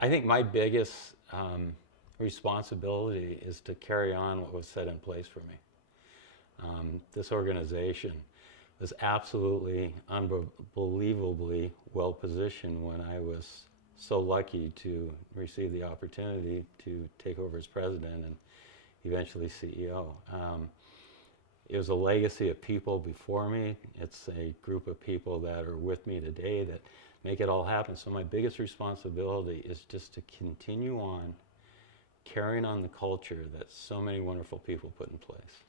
I think my biggest responsibility is to carry on what was set in place for me. This organization was absolutely, unbelievably well positioned when I was so lucky to receive the opportunity to take over as president and eventually CEO. It was a legacy of people before me. It's a group of people that are with me today that make it all happen. So my biggest responsibility is just to continue on carrying on the culture that so many wonderful people put in place.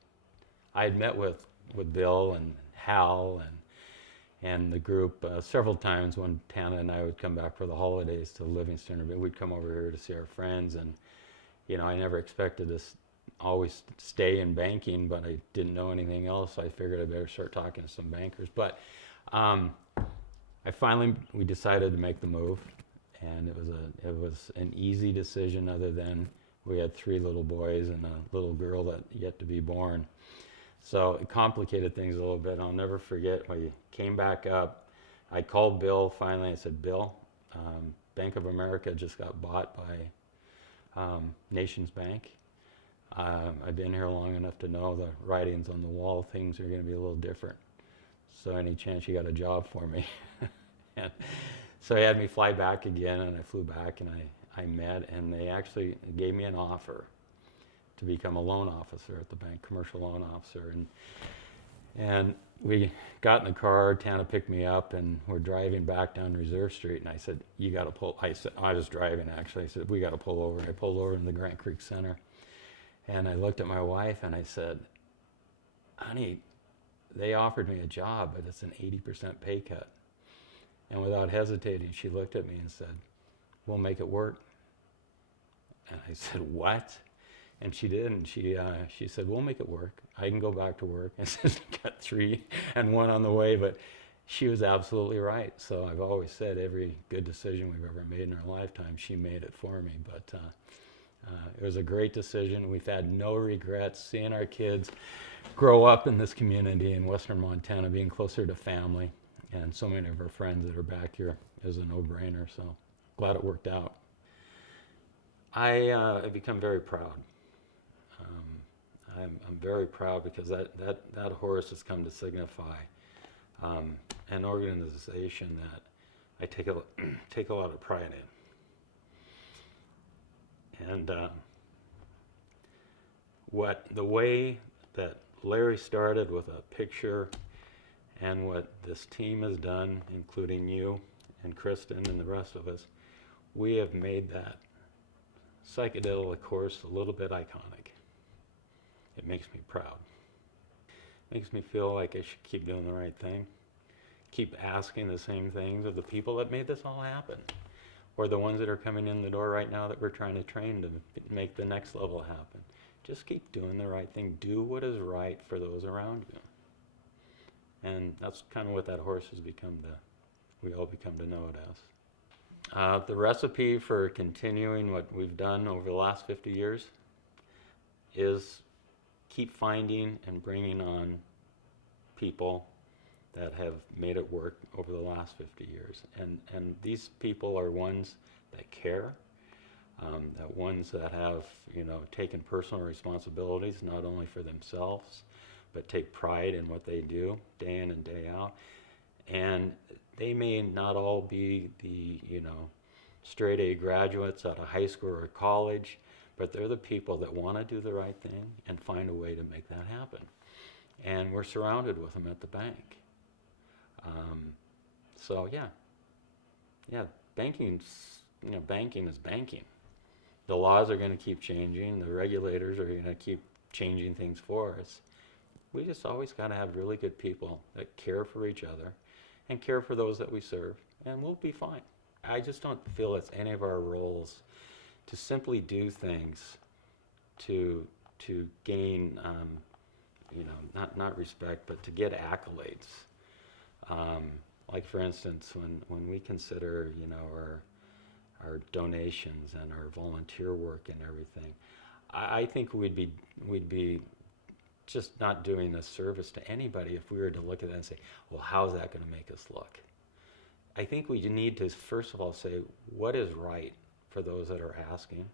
I had met with Bill and Hal and the group several times when Tana and I would come back for the holidays to Livingston, or we'd come over here to see our friends. And I never expected to always stay in banking, but I didn't know anything else, so I figured I better start talking to some bankers. But we decided to make the move, and it was an easy decision, other than we had 3 little boys and a little girl that yet to be born. So it complicated things a little bit. I'll never forget when we came back up, I called Bill finally. I said, Bill, Bank of America just got bought by Nations Bank. I've been here long enough to know the writings on the wall, things are going to be a little different. So any chance you got a job for me? And so he had me fly back again, and I flew back, and I met, and they actually gave me an offer to become a loan officer at the bank, commercial loan officer. And we got in the car, Tana picked me up, and we're driving back down Reserve Street, and I said, you got to pull. I was driving, actually. I said, we got to pull over. And I pulled over in the Grant Creek Center, and I looked at my wife, and I said, honey, they offered me a job, but it's an 80% pay cut. And without hesitating, she looked at me and said, we'll make it work. And I said, what? And she did, and she said, we'll make it work. I can go back to work. I said, got 3 and 1 on the way, but she was absolutely right. So I've always said every good decision we've ever made in our lifetime, she made it for me. But it was a great decision. We've had no regrets seeing our kids grow up in this community in western Montana, being closer to family. And so many of our friends that are back here is a no-brainer, so glad it worked out. I have become very proud. I'm very proud because that horse has come to signify an organization that I take a lot of pride in. And the way that Larry started with a picture, and what this team has done, including you and Kristen and the rest of us, we have made that psychedelic horse a little bit iconic. It makes me proud. It makes me feel like I should keep doing the right thing, keep asking the same things of the people that made this all happen, or the ones that are coming in the door right now that we're trying to train to make the next level happen. Just keep doing the right thing. Do what is right for those around you. And that's kind of what that horse has become we all become to know it as. The recipe for continuing what we've done over the last 50 years is keep finding and bringing on people that have made it work over the last 50 years. And these people are ones that care, that ones that have taken personal responsibilities, not only for themselves, but take pride in what they do day in and day out. And they may not all be the straight A graduates out of high school or college, but they're the people that want to do the right thing and find a way to make that happen. And we're surrounded with them at the bank. So banking is banking. The laws are going to keep changing. The regulators are going to keep changing things for us. We just always got to have really good people that care for each other and care for those that we serve, and we'll be fine. I just don't feel it's any of our roles to simply do things to gain, not respect, but to get accolades. Like for instance, when we consider, our donations and our volunteer work and everything, I think we'd be just not doing a service to anybody if we were to look at that and say, well, how's that going to make us look? I think we need to first of all say what is right for those that are asking?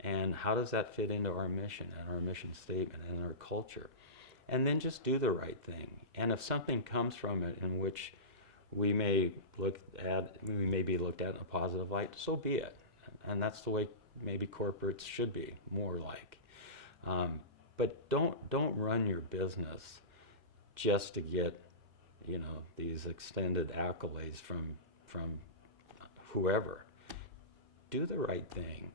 And how does that fit into our mission and our mission statement and our culture? And then just do the right thing. And if something comes from it in which we may be looked at in a positive light, so be it. And that's the way maybe corporates should be, more like. But don't run your business just to get, these extended accolades from whoever. Do the right thing.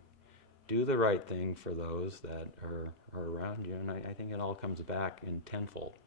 Do the right thing for those that are around you, and I think it all comes back in tenfold.